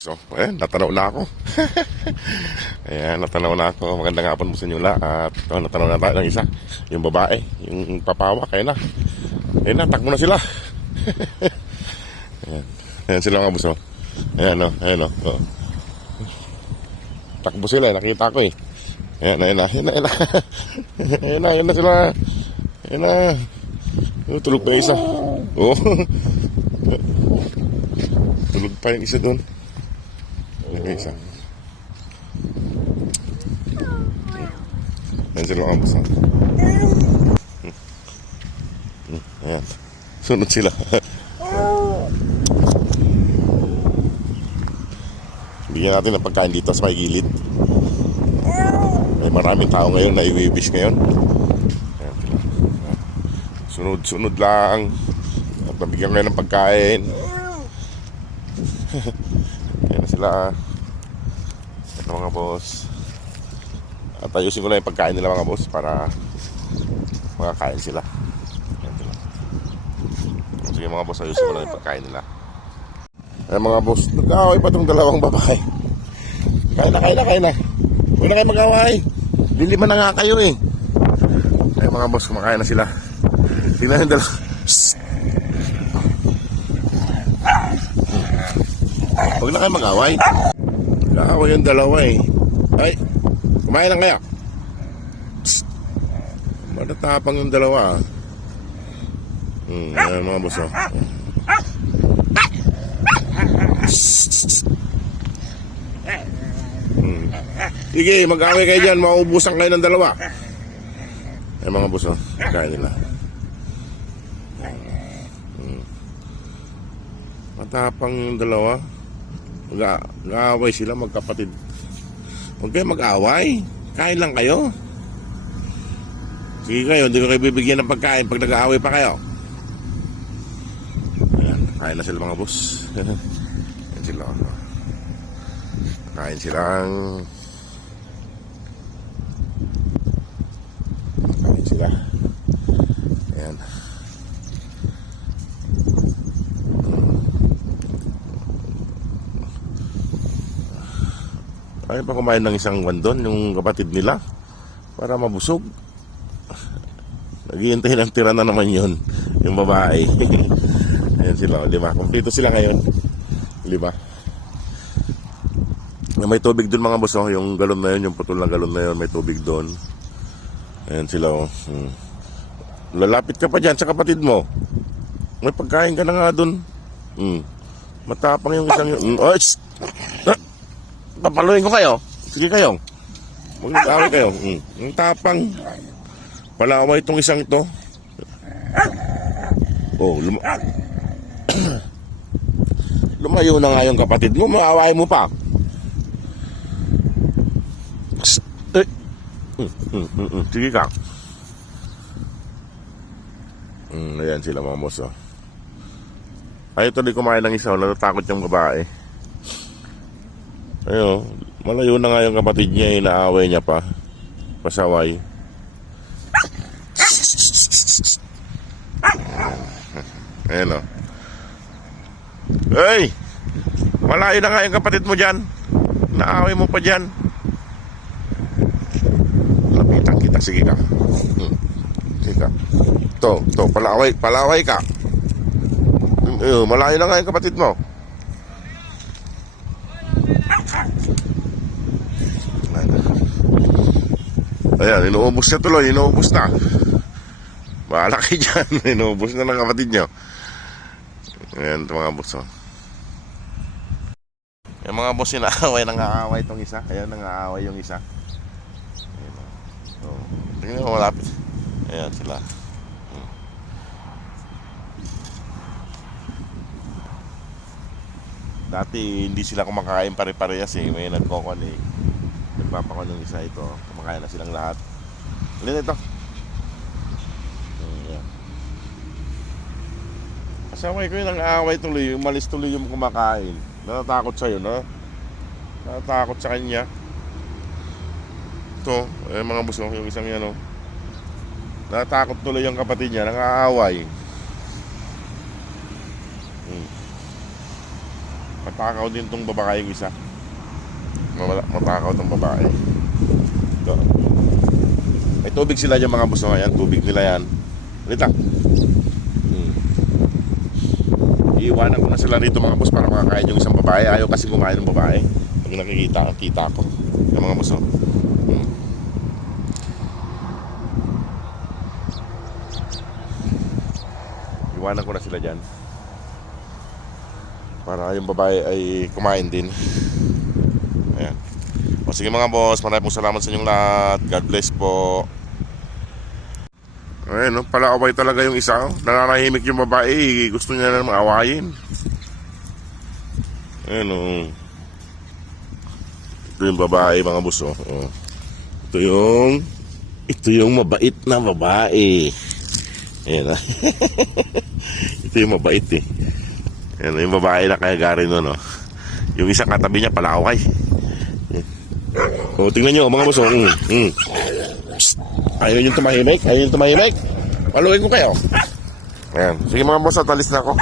So, ayan, natanaw na ako. Ayan, natanaw na ako. Magandang hapon mo sa inyo lahat. Ito, natanaw na tayo ng isa. Yung babae, yung papawak, ayan na. Ayan na, takbo na sila. Ayan, ayan sila mga buso. Ayan o, ayan o. Oh. Takbo sila, nakita ko eh. Ayan na, ayan na, ayan na, ayan na. Ayan na, ayan na sila. Ayan na. Tulog pa yung isa. Oh. Tulog pa yung isa doon. Ayan isa. Ayan sila mga buso. Ayan. Sunod sila. Bigyan natin ng pagkain dito sa may gilid. May maraming tao ngayon na iwiwish ngayon. Ayan sila. Sunod-sunod lang. At nabigyan ngayon ng pagkain. Ayan na sila. Ito mga boss. At ayusin ko lang yung pagkain nila mga boss para makakain sila. Ayan sila. Sige mga boss, ayusin ko lang yung pagkain nila. Ayan mga boss, nag-aaway pa itong dalawang babae. Kain na. Huwag na kayo mag-aaway. Lilima na nga kayo eh. Ayan mga boss, kumakain na sila. Tingnan yung dalawa. Huwag na kayo mag-aaway. Nag-aaway yung dalawa eh. Ay, kumain na kaya. Matatapang yung dalawa. Ayan mga boss oh. Sige, mag-away kayo dyan. Mauubusan kayo ng dalawa. Ayan mga boss oh. Kaya nila. Matapang yung dalawa. Mag-aaway sila magkapatid. Huwag kayo mag-away. Kain lang kayo. Sige kayo, hindi ko kayo bibigyan ng pagkain pag nag-aaway pa kayo. Ayan, kain na sila mga boss. Ayan sila. Kain silang sila. Ayan. Ayaw pa kumain ng isang wandon, yung kapatid nila, para mabusog. Naghihintay ng tira na naman yun, yung babae. Ayan sila, di ba? Kompleto sila ngayon. Di ba? May tubig doon mga boss, oh. Yung galon na yun, yung putol na galon na yun, may tubig doon. Ayan sila, oh. Lalapit ka pa dyan sa kapatid mo. May pagkain ka na nga doon. Matapang yung isang yun. Oh, papaluin ko kayo. Sige kayo. Mag-away kayo. Ang tapang. Palaway itong isang to. Oh, lumayo na nga yung kapatid mo. Maaway mo pa. Sige ka. Ayan sila mga boss oh. Ayaw tuloy kumain ng isa. Natatakot yung babae. Ayun, malayo na nga yung kapatid niya. Inaaway niya pa. Pasaway. Ayan o. Hey! Malayo na nga yung kapatid mo dyan. Naaway mo pa dyan. Lapitan kita. Sige ka. Sige ka. To, palaway ka. Malayo na nga yung kapatid mo. Ayan, inuubos na tuloy. Inuubos na. Bahala kayo dyan. Inuubos na ng kapatid nyo. Ayan, ito mga boss oh. Yung mga boss inaaway, nangaaway itong isa. Ayan, nangaaway yung isa. Ayan, oh. Tingnan mo malapit. Ayan sila. Dati hindi sila kumakain pare-parehas eh. May nagkokon eh. Nagpapakon yung isa ito. Kumakain na silang lahat. Alin ito? Ayan. Kasama ko yung nang-aaway tuloy. Umalis tuloy yung kumakain. Natatakot sa'yo, no? Natatakot sa kanya. Ito, mga boss, yung isang yan, no? Natatakot tuloy yung kapatid niya. Nang-aaway. matakaw din tong babae yung isa. Matakaw tong babae. Ito. May tubig sila dyan mga boss. Ayan, tubig nila yan. Ulit lang. Iiwanan ko na sila rito mga boss para makakain yung isang babae. Ayaw kasi kumain ng babae. Pag nakikita ko yung mga boss. Iwanan ko na sila dyan para yung babae ay kumain din. Ayan. O sige mga boss, maraming salamat sa inyong lahat. God bless po. Ayan, no? Palaaway talaga yung isa. Nananahimik yung babae. Gusto niya na maawayin. Ayan, no? Ito yung babae mga boss. Oh. Ito yung mabait na babae. Ayan. Ito yung mabait eh. Ayan, yung babae na kaya gari nun. Yung isang katabi niya palaaway. O, tingnan nyo mga boss. Ayaw yung tumahimik? Paluin ko kayo. Ayan. Sige mga boss, atalis na ako.